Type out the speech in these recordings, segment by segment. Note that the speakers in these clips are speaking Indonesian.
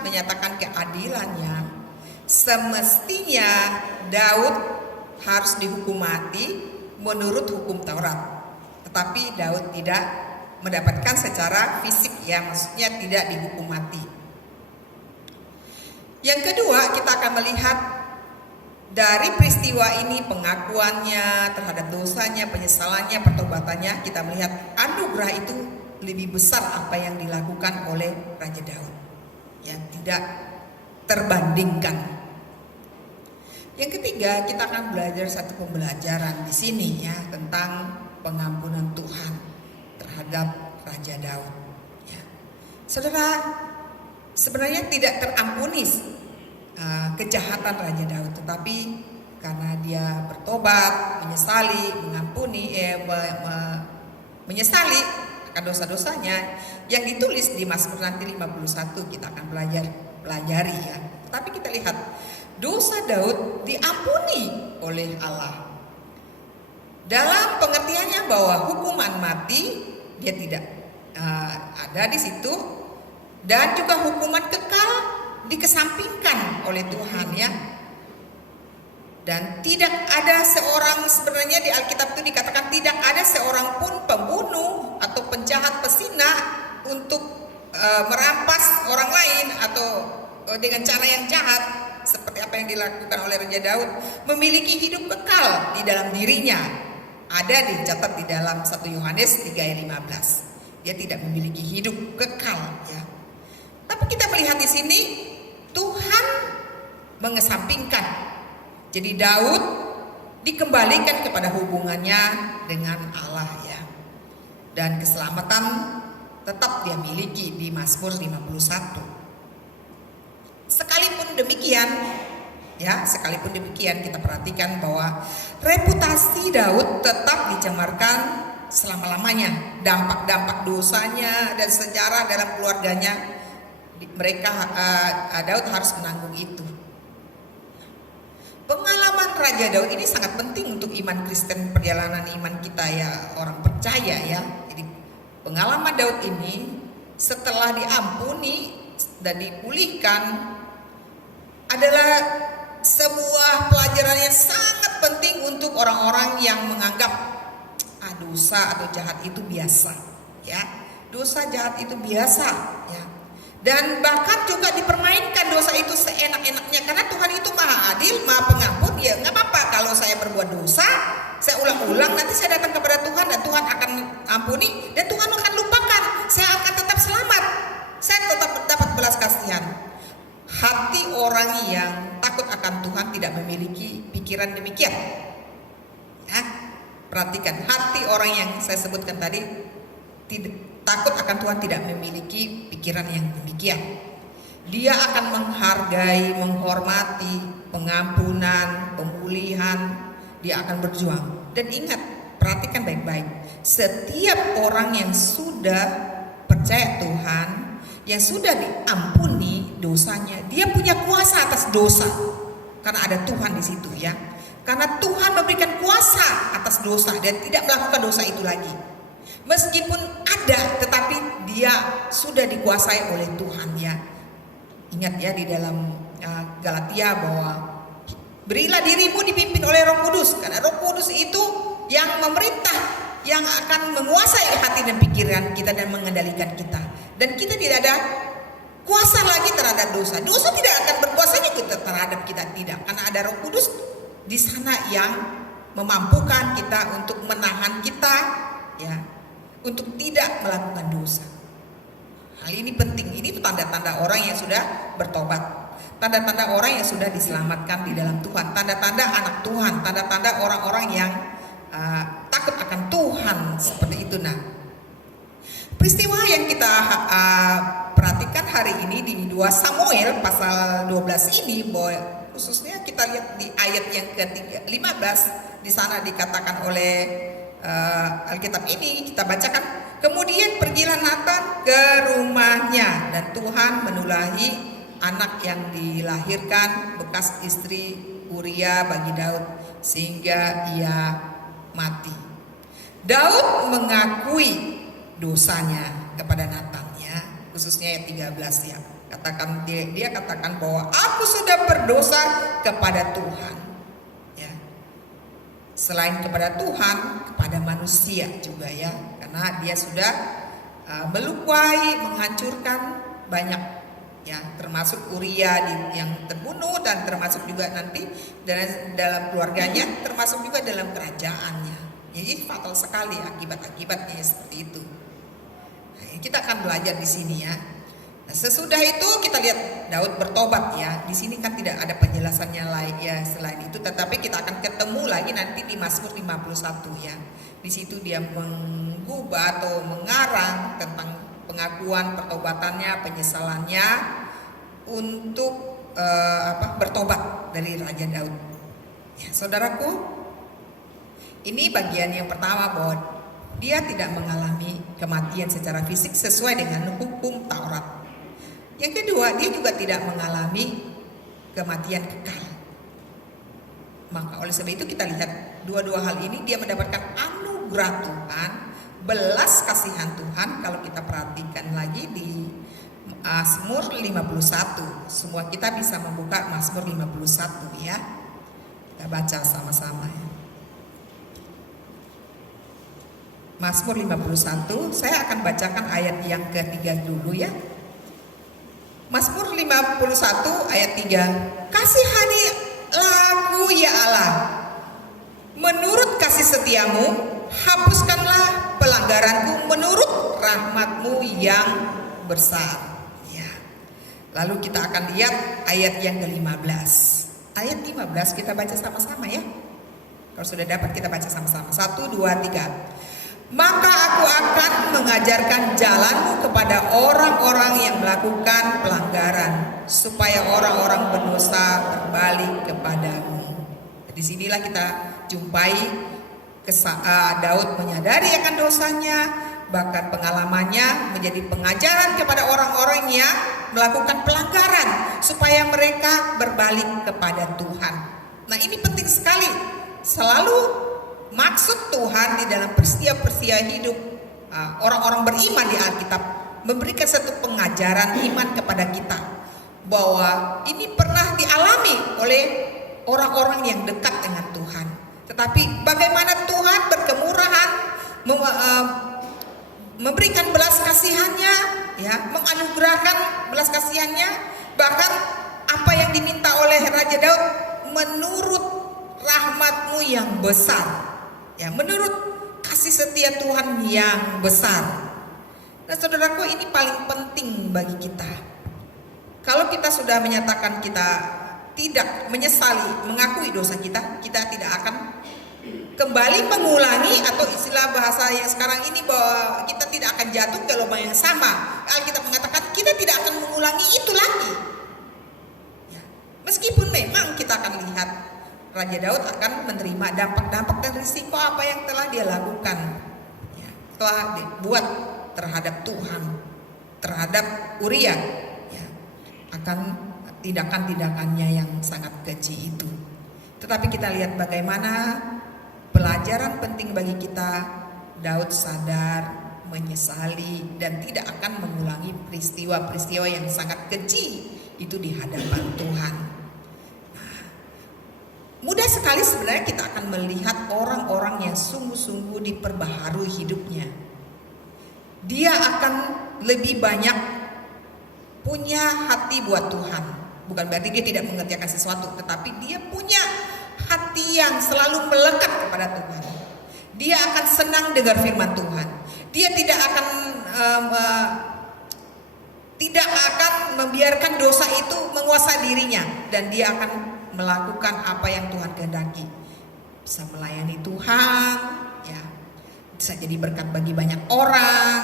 Tuhan menyatakan keadilannya, semestinya Daud harus dihukum mati menurut hukum Taurat. Tetapi Daud tidak mendapatkan secara fisik, ya, maksudnya tidak dihukum mati. Yang kedua, kita akan melihat dari peristiwa ini, pengakuannya terhadap dosanya, penyesalannya, pertobatannya, kita melihat anugerah itu lebih besar apa yang dilakukan oleh Raja Daud. Ya, tidak terbandingkan. Yang ketiga, kita akan belajar satu pembelajaran di sini, ya, tentang pengampunan Tuhan terhadap Raja Daud. Ya. Saudara, sebenarnya tidak terampuni kejahatan Raja Daud, tetapi karena dia bertobat, menyesali, mengampuni, menyesali akan dosa-dosanya yang ditulis di Mazmur nanti 51 kita akan pelajari, ya. Tapi kita lihat dosa Daud diampuni oleh Allah. Dalam pengertiannya bahwa hukuman mati dia tidak ada di situ, dan juga hukuman kekal dikesampingkan oleh Tuhan, ya. Dan tidak ada seorang, sebenarnya di Alkitab itu dikatakan tidak ada seorang pun pembunuh atau penjahat pesina untuk merampas orang lain atau dengan cara yang jahat seperti apa yang dilakukan oleh Raja Daud, memiliki hidup kekal di dalam dirinya. Ada dicatat di dalam 1 Yohanes 3 ayat 15. Dia tidak memiliki hidup kekal, ya. Tapi kita melihat di sini Tuhan mengesampingkan. Jadi Daud dikembalikan kepada hubungannya dengan Allah, ya. Dan keselamatan tetap dia miliki di Mazmur 51. Sekalipun demikian kita perhatikan bahwa reputasi Daud tetap dicemarkan selama-lamanya. Dampak-dampak dosanya dan sejarah dalam keluarganya, Daud harus menanggung itu. Pengalaman Raja Daud ini sangat penting untuk iman Kristen, perjalanan iman kita, ya, orang percaya, ya. Jadi pengalaman Daud ini setelah diampuni dan dipulihkan adalah sebuah pelajaran yang sangat penting untuk orang-orang yang menganggap dosa atau jahat itu biasa, ya. Dosa jahat itu biasa, ya. Dan bahkan juga dipermainkan dosa itu seenak-enaknya, karena Tuhan itu maha adil, maha pengampun. Ya nggak apa-apa kalau saya berbuat dosa, saya ulang-ulang, nanti saya datang kepada Tuhan dan Tuhan akan ampuni dan Tuhan akan lupakan. Saya akan tetap selamat, saya tetap dapat belas kasihan. Hati orang yang takut akan Tuhan tidak memiliki pikiran demikian, ya. Perhatikan, hati orang yang saya sebutkan tadi takut akan Tuhan tidak memiliki pikiran yang demikian. Dia akan menghargai, menghormati pengampunan, pemulihan. Dia akan berjuang. Dan ingat, perhatikan baik-baik, setiap orang yang sudah percaya Tuhan, yang sudah diampuni dosanya, dia punya kuasa atas dosa, karena ada Tuhan di situ, ya. Karena Tuhan memberikan kuasa atas dosa dan tidak melakukan dosa itu lagi. Meskipun ada, tetapi dia sudah dikuasai oleh Tuhan, ya. Ingat, ya, di dalam Galatia bahwa berilah dirimu dipimpin oleh Roh Kudus, karena Roh Kudus itu yang memerintah, yang akan menguasai hati dan pikiran kita dan mengendalikan kita. Dan kita tidak ada kuasa lagi terhadap dosa. Dosa tidak akan berkuasa juga terhadap kita, tidak, karena ada Roh Kudus di sana yang memampukan kita untuk menahan kita, ya, untuk tidak melakukan dosa. Hal ini penting. Ini tanda-tanda orang yang sudah bertobat, tanda-tanda orang yang sudah diselamatkan di dalam Tuhan, tanda-tanda anak Tuhan, tanda-tanda orang-orang yang takut akan Tuhan, seperti itu. Nah, peristiwa yang kita perhatikan hari ini di 2 Samuel pasal 12 ini, bahwa khususnya kita lihat di ayat yang ke-15, di sana dikatakan oleh Alkitab ini, kita bacakan, kemudian pergilah Natan ke rumahnya dan Tuhan menulahi anak yang dilahirkan bekas istri Uria bagi Daud sehingga ia mati. Daud mengakui dosanya kepada Natan, ya. khususnya ayat 13 ya. Katakan dia katakan bahwa aku sudah berdosa kepada Tuhan. Ya. Selain kepada Tuhan, kepada manusia juga ya. Karena dia sudah melukai, menghancurkan banyak ya, termasuk Uria yang terbunuh, dan termasuk juga nanti dalam keluarganya, termasuk juga dalam kerajaannya. Jadi fatal sekali akibat-akibatnya seperti itu. Nah, kita akan belajar di sini ya. Nah, sesudah itu kita lihat Daud bertobat ya. Di sini kan tidak ada penjelasannya lain ya selain itu, tetapi kita akan ketemu lagi nanti di Mazmur 51 ya. Di situ dia menggubah atau mengarang tentang pengakuan pertobatannya, penyesalannya untuk bertobat dari Raja Daud. Ya, saudaraku, ini bagian yang pertama bahwa dia tidak mengalami kematian secara fisik sesuai dengan hukum Taurat. Yang kedua, dia juga tidak mengalami kematian kekal. Maka oleh sebab itu kita lihat dua-dua hal ini, dia mendapatkan anugerah Tuhan, belas kasihan Tuhan. Kalau kita perhatikan lagi di Mazmur 51, semua kita bisa membuka Mazmur 51 ya. Kita baca sama-sama ya. Mazmur 51, saya akan bacakan ayat yang ketiga dulu ya. Mazmur 51 ayat 3. Kasihanilah ya Allah, menurut kasih setiamu, hapuskanlah pelanggaranku menurut rahmatmu yang besar. Ya. Lalu kita akan lihat ayat yang ke-15. Ayat 15 kita baca sama-sama ya. Kalau sudah dapat kita baca sama-sama. 1, 2, 3. Maka aku akan mengajarkan jalanmu kepada orang-orang yang melakukan pelanggaran, supaya orang-orang berdosa berbalik kepadamu. Di sinilah kita jumpai Daud menyadari akan dosanya, bahkan pengalamannya menjadi pengajaran kepada orang-orang yang melakukan pelanggaran, supaya mereka berbalik kepada Tuhan. Nah, ini penting sekali. Selalu maksud Tuhan di dalam peristiwa-peristiwa hidup orang-orang beriman di Alkitab memberikan satu pengajaran iman kepada kita, bahwa ini pernah dialami oleh orang-orang yang dekat dengan Tuhan. Tetapi bagaimana Tuhan berkemurahan memberikan belas kasihannya ya, menganugerahkan belas kasihannya, bahkan apa yang diminta oleh Raja Daud, menurut rahmatmu yang besar. Ya, menurut kasih setia Tuhan yang besar. Nah, saudaraku, ini paling penting bagi kita. Kalau kita sudah menyatakan kita tidak menyesali, mengakui dosa kita, kita tidak akan kembali mengulangi, atau istilah bahasa yang sekarang ini bahwa kita tidak akan jatuh ke lubang yang sama. Alkitab mengatakan kita tidak akan mengulangi itu lagi. Ya. Meskipun memang kita akan lihat Raja Daud akan menerima dampak-dampak dan risiko apa yang telah dia lakukan, ya, telah dibuat terhadap Tuhan, terhadap Uria, ya, akan tindakan-tindakannya yang sangat keji itu. Tetapi kita lihat bagaimana pelajaran penting bagi kita. Daud sadar, menyesali, dan tidak akan mengulangi peristiwa-peristiwa yang sangat keji itu di hadapan Tuhan. Mudah sekali sebenarnya kita akan melihat orang-orang yang sungguh-sungguh diperbaharui hidupnya. Dia akan lebih banyak punya hati buat Tuhan. Bukan berarti dia tidak mengerjakan sesuatu, tetapi dia punya hati yang selalu melekat kepada Tuhan. Dia akan senang dengar firman Tuhan. Dia tidak akan membiarkan dosa itu menguasai dirinya, dan dia akan melakukan apa yang Tuhan kehendaki. Bisa melayani Tuhan, ya, bisa jadi berkat bagi banyak orang,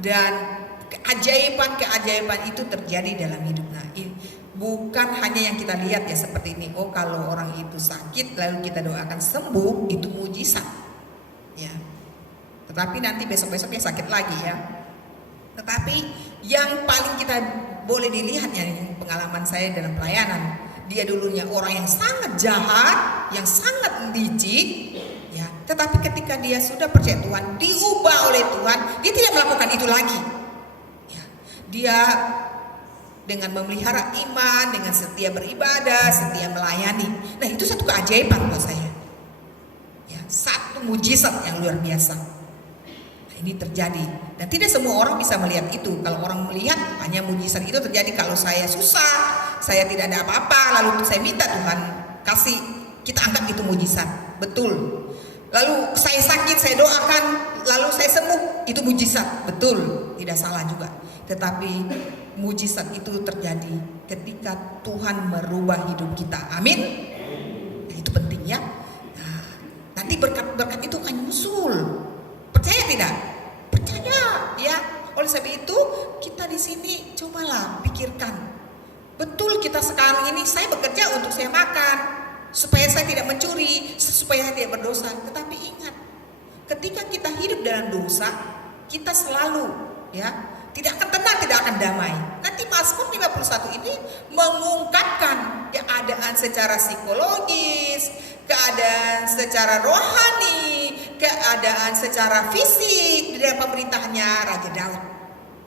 dan keajaiban itu terjadi dalam hidup. Nah, bukan hanya yang kita lihat ya seperti ini. Oh, kalau orang itu sakit lalu kita doakan sembuh, itu mujizat, ya. Tetapi nanti besok-besoknya sakit lagi ya. Tetapi yang paling kita boleh dilihat ya, pengalaman saya dalam pelayanan. Dia dulunya orang yang sangat jahat, yang sangat licik, ya. Tetapi ketika dia sudah percaya Tuhan, diubah oleh Tuhan, dia tidak melakukan itu lagi. Ya. Dia dengan memelihara iman, dengan setia beribadah, setia melayani. Nah, itu satu keajaiban buat saya. Ya, satu mujizat yang luar biasa. Nah, ini terjadi dan tidak semua orang bisa melihat itu. Kalau orang melihat hanya mujizat itu terjadi kalau saya susah, saya tidak ada apa-apa, lalu saya minta Tuhan kasih, kita anggap itu mujizat. Betul. Lalu saya sakit, saya doakan, lalu saya sembuh, itu mujizat. Betul, tidak salah juga. Tetapi mujizat itu terjadi ketika Tuhan merubah hidup kita. Amin. Nah, itu penting ya. Nah, nanti berkat-berkat itu akan nyusul. Percaya tidak? Percaya ya. Oleh sebab itu kita di sini cobalah pikirkan. Betul, kita sekarang ini saya bekerja untuk saya makan, supaya saya tidak mencuri, supaya saya tidak berdosa. Tetapi ingat, ketika kita hidup dalam dosa, kita selalu ya tidak akan tenang, tidak akan damai. Nanti Mazmur 51 ini mengungkapkan keadaan secara psikologis, keadaan secara rohani, keadaan secara fisik di dalam pemerintahannya Raja Daud.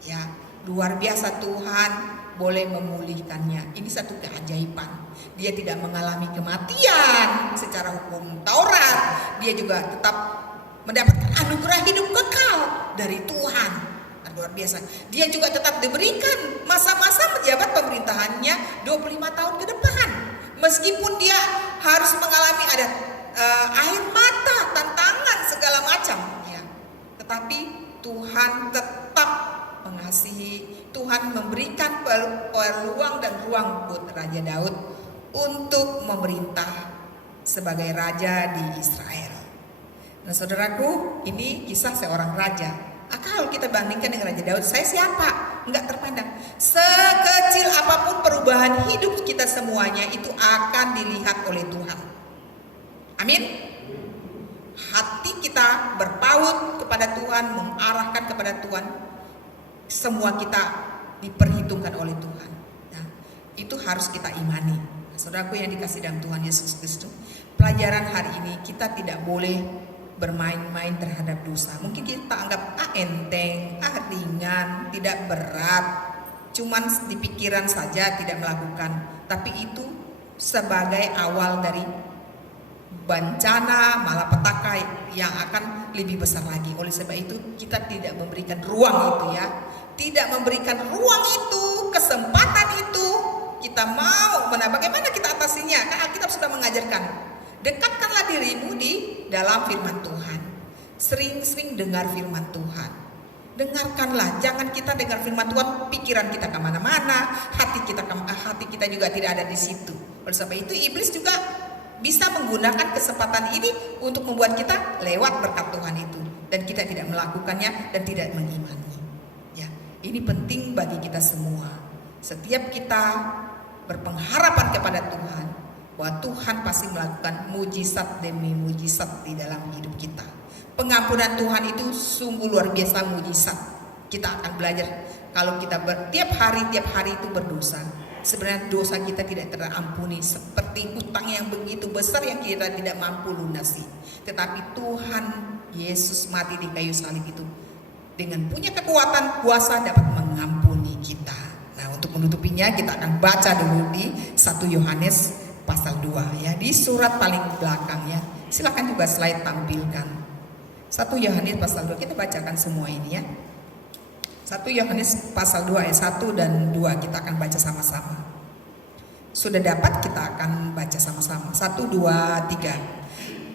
Ya, luar biasa Tuhan boleh memulihkannya. Ini satu keajaiban. Dia tidak mengalami kematian secara hukum Taurat. Dia juga tetap mendapatkan anugerah hidup kekal dari Tuhan. Luar biasa. Dia juga tetap diberikan masa-masa menjabat pemerintahannya 25 tahun ke depan. Meskipun dia harus mengalami ada air mata, tantangan segala macam ya. Tetapi Tuhan tetap mengasihi. Tuhan memberikan peluang dan ruang buat Raja Daud untuk memerintah sebagai raja di Israel. Nah, saudaraku, ini kisah seorang raja. Kalau kita bandingkan dengan Raja Daud, saya siapa? Enggak terpandang. Sekecil apapun perubahan hidup kita semuanya itu akan dilihat oleh Tuhan. Amin. Hati kita berpaut kepada Tuhan, mengarahkan kepada Tuhan. Semua kita diperhitungkan oleh Tuhan. Nah, itu harus kita imani. Nah, saudaraku yang dikasih dalam Tuhan Yesus Kristus, pelajaran hari ini kita tidak boleh bermain-main terhadap dosa. Mungkin kita anggap enteng, ringan, tidak berat, cuman di pikiran saja tidak melakukan. Tapi itu sebagai awal dari bencana malapetaka yang akan lebih besar lagi. Oleh sebab itu kita tidak memberikan ruang itu ya. Tidak memberikan ruang itu, kesempatan itu. Kita mau, bagaimana kita atasinya? Kan Alkitab sudah mengajarkan. Dekatkanlah dirimu di dalam firman Tuhan. Sering-sering dengar firman Tuhan. Dengarkanlah, jangan kita dengar firman Tuhan, pikiran kita kemana-mana, hati kita juga tidak ada di situ. Oleh sebab itu iblis juga bisa menggunakan kesempatan ini untuk membuat kita lewat berkat Tuhan itu, dan kita tidak melakukannya dan tidak mengimani. Ya, ini penting bagi kita semua. Setiap kita berpengharapan kepada Tuhan, bahwa Tuhan pasti melakukan mujizat demi mujizat di dalam hidup kita. Pengampunan Tuhan itu sungguh luar biasa mujizat. Kita akan belajar kalau kita tiap hari itu berdosa. Sebenarnya dosa kita tidak terampuni, seperti hutang yang begitu besar yang kita tidak mampu lunasi. Tetapi Tuhan Yesus mati di kayu salib itu dengan punya kekuatan kuasa dapat mengampuni kita. Nah, untuk menutupinya kita akan baca dulu di 1 Yohanes pasal 2 ya, di surat paling belakang ya. Silakan juga slide tampilkan. 1 Yohanes pasal 2, kita bacakan semua ini ya. 1 Yohanes pasal 2 ayat 1 dan 2 kita akan baca sama-sama. Sudah dapat, kita akan baca sama-sama. 1, 2, 3.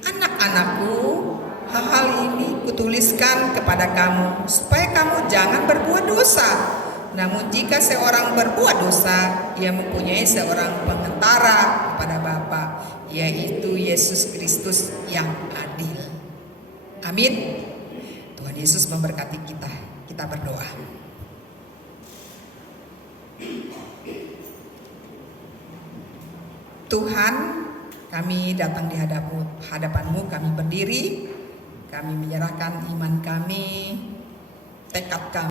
Anak-anakku, hal-hal ini kutuliskan kepada kamu supaya kamu jangan berbuat dosa. Namun jika seorang berbuat dosa, ia mempunyai seorang pengantara kepada Bapa, yaitu Yesus Kristus yang adil. Amin. Tuhan Yesus memberkati kita. Kita berdoa. Tuhan, kami datang di hadapan-Mu, kami berdiri, kami menyerahkan iman kami, tekad kami.